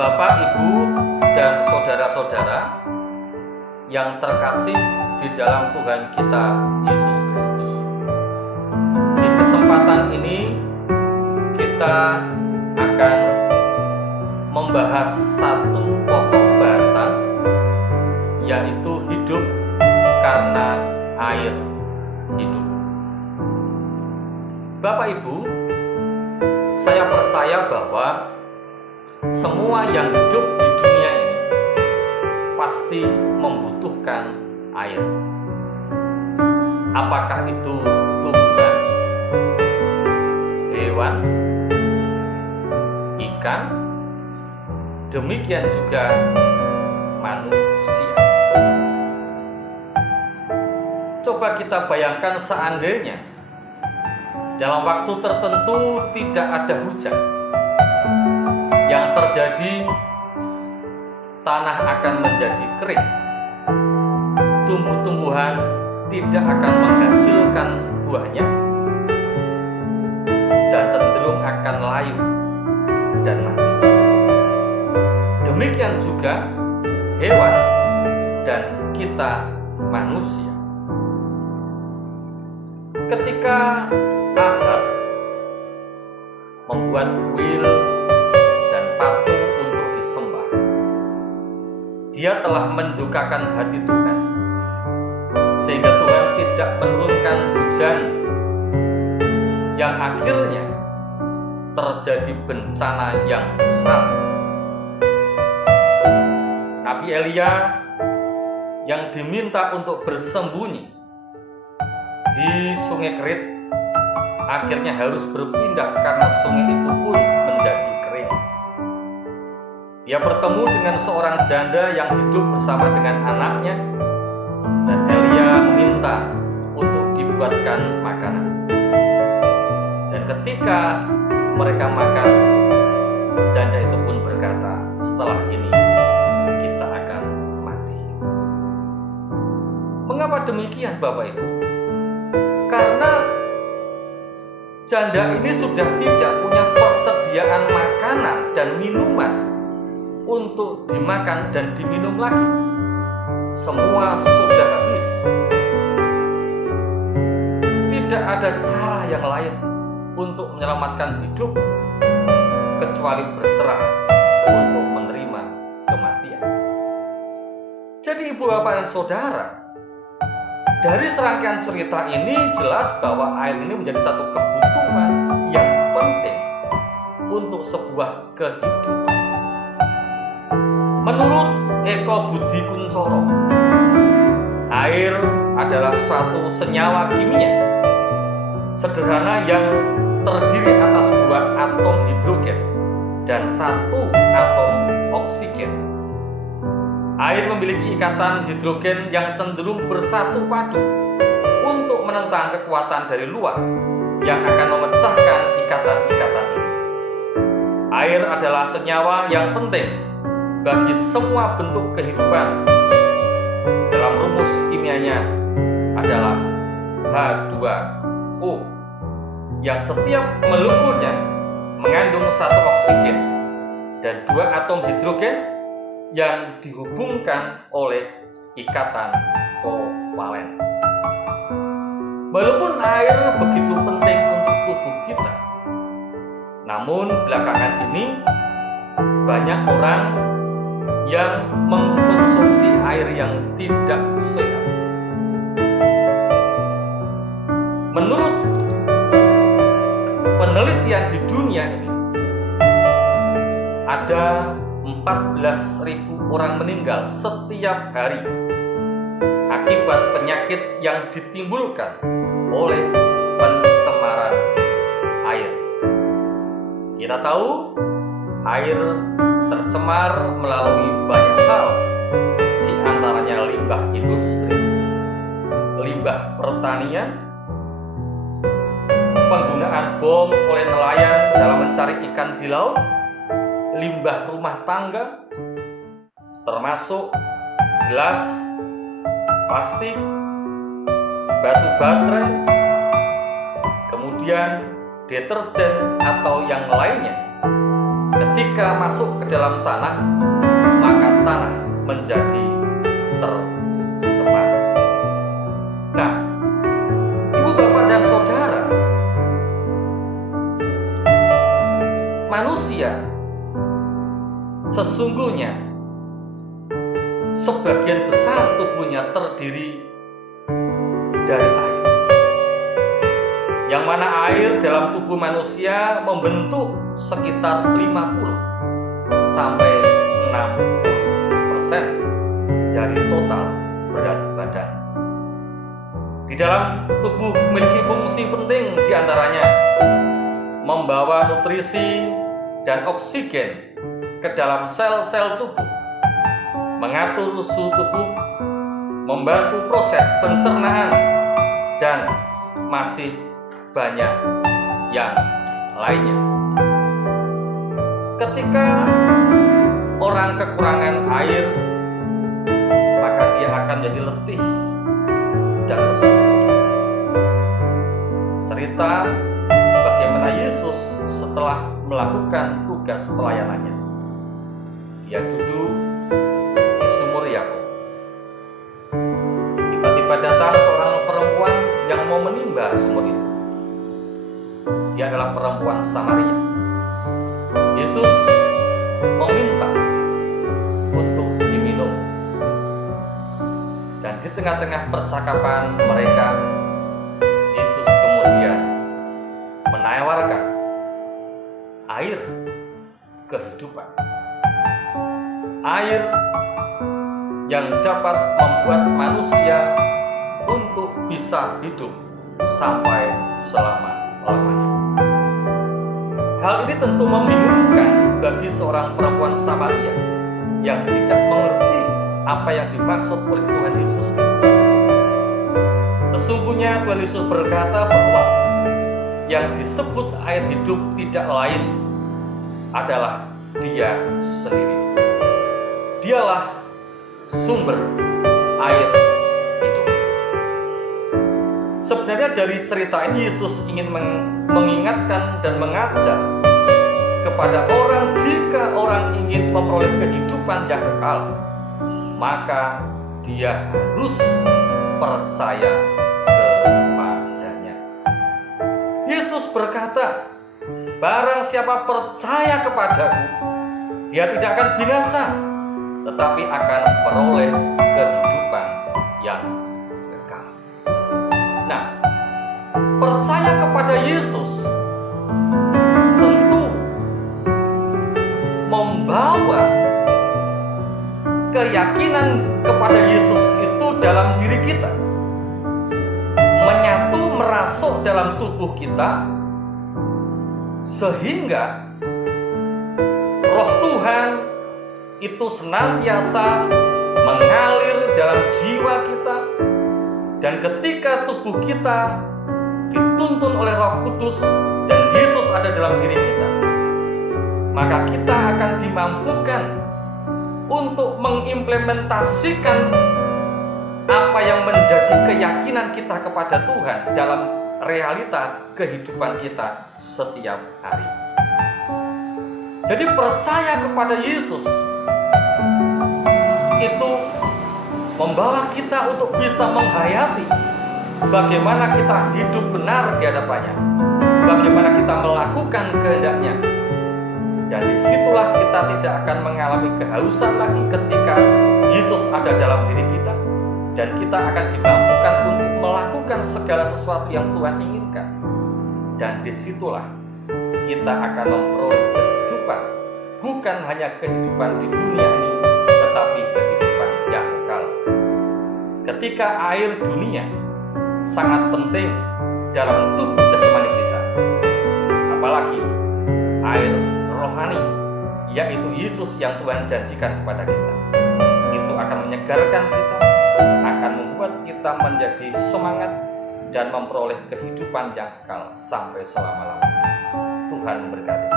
Bapak, Ibu, dan saudara-saudara yang terkasih di dalam Tuhan kita Yesus Kristus. Di kesempatan ini kita akan membahas satu pokok bahasan, yaitu hidup karena air hidup. Bapak Ibu, saya percaya bahwa semua yang hidup di dunia ini pasti membutuhkan air. Apakah itu tumbuhan, hewan, ikan, demikian juga manusia. Coba kita bayangkan seandainya dalam waktu tertentu tidak ada hujan. Yang terjadi, tanah akan menjadi kering. Tumbuh-tumbuhan tidak akan menghasilkan buahnya dan cenderung akan layu dan mati. Demikian juga hewan dan kita manusia. Ketika Ahab membuat kuil dan patung untuk disembah, dia telah mendukakan hati Tuhan, sehingga Tuhan tidak menurunkan hujan, yang akhirnya terjadi bencana yang besar. Nabi Elia yang diminta untuk bersembunyi di Sungai Kerit akhirnya harus berpindah karena sungai itu pun menjadi kering. Dia bertemu dengan seorang janda yang hidup bersama dengan anaknya, dan Elia meminta untuk dibuatkan makanan. Dan ketika mereka makan, janda itu pun berkata, "Setelah ini kita akan mati." Mengapa demikian, Bapak Ibu? Karena janda ini sudah tidak punya persediaan makanan dan minuman untuk dimakan dan diminum lagi. Semua sudah habis. Tidak ada cara yang lain untuk menyelamatkan hidup kecuali berserah untuk menerima kematian. Jadi Ibu, Bapak, dan Saudara, dari serangkaian cerita ini jelas bahwa air ini menjadi satu kebutuhan yang penting untuk sebuah kehidupan. Menurut Eko Budi Kuncoro, air adalah suatu senyawa kimia sederhana yang terdiri atas 2 atom hidrogen dan 1 atom oksigen. Air memiliki ikatan hidrogen yang cenderung bersatu padu untuk menentang kekuatan dari luar yang akan memecahkan ikatan-ikatan ini. Air adalah senyawa yang penting bagi semua bentuk kehidupan. Dalam rumus kimianya adalah H2O yang setiap molekulnya mengandung 1 oksigen dan 2 atom hidrogen yang dihubungkan oleh ikatan kovalen. Walaupun air begitu penting untuk tubuh kita, namun belakangan ini banyak orang yang mengkonsumsi air yang tidak sehat. Menurut penelitian di dunia ini, ada 14.000 orang meninggal setiap hari akibat penyakit yang ditimbulkan oleh pencemaran air. Kita tahu air tercemar melalui banyak hal, di antaranya limbah industri, limbah pertanian, penggunaan bom oleh nelayan dalam mencari ikan di laut, limbah rumah tangga, termasuk gelas, plastik, batu baterai, kemudian deterjen atau yang lainnya. ketika masuk ke dalam tanah, maka tanah menjadi tercemar. Nah, ibu, bapak, dan saudara, manusia sesungguhnya sebagian besar tubuhnya terdiri dari air, yang mana air dalam tubuh manusia membentuk sekitar 50 sampai 60% dari total berat badan. Di dalam tubuh memiliki fungsi penting, diantaranya membawa nutrisi dan oksigen ke dalam sel-sel tubuh, mengatur suhu tubuh, membantu proses pencernaan, dan masih banyak yang lainnya. Ketika orang kekurangan air, maka dia akan menjadi letih dan lesu. Cerita bagaimana Yesus setelah melakukan tugas pelayanannya, dia duduk di sumur Yakub. Tiba-tiba datang seorang perempuan yang mau menimba sumur itu. Dia adalah perempuan Samaria. Yesus meminta untuk diminum. Dan di tengah-tengah percakapan mereka, Yesus kemudian menawarkan air kehidupan. Air yang dapat membuat manusia untuk bisa hidup sampai selama-lamanya. Hal ini tentu membingungkan bagi seorang perempuan Samaria yang tidak mengerti apa yang dimaksud oleh Tuhan Yesus itu. Sesungguhnya Tuhan Yesus berkata bahwa yang disebut air hidup tidak lain adalah Dia sendiri. Dialah sumber air hidup. Sebenarnya dari cerita ini Yesus ingin mengingatkan dan mengajak kepada orang, jika orang ingin memperoleh kehidupan yang kekal, maka dia harus percaya kepadanya. Yesus berkata, barang siapa percaya kepadaku, dia tidak akan binasa, tetapi akan peroleh kehidupan yang kekal. Nah, percaya kepada Yesus tentu membawa keyakinan kepada Yesus itu dalam diri kita, menyatu merasuk dalam tubuh kita, sehingga Roh Tuhan itu senantiasa mengalir dalam jiwa kita, dan ketika tubuh kita dituntun oleh Roh Kudus dan Yesus ada dalam diri kita, maka kita akan dimampukan untuk mengimplementasikan apa yang menjadi keyakinan kita kepada Tuhan dalam realita kehidupan kita setiap hari. Jadi percaya kepada Yesus itu membawa kita untuk bisa menghayati bagaimana kita hidup benar di hadapannya, bagaimana kita melakukan kehendaknya. Dan disitulah kita tidak akan mengalami kehausan lagi ketika Yesus ada dalam diri kita, dan kita akan dimampukan untuk melakukan segala sesuatu yang Tuhan inginkan. Dan disitulah kita akan memperoleh kehidupan, bukan hanya kehidupan di dunia ini, tetapi kehidupan yang kekal. Ketika air dunia sangat penting dalam tubuh jasmani kita, apalagi air rohani, yaitu Yesus yang Tuhan janjikan kepada kita, itu akan menyegarkan kita, akan membuat kita menjadi semangat dan memperoleh kehidupan yang kekal sampai selama-lamanya. Tuhan memberkati.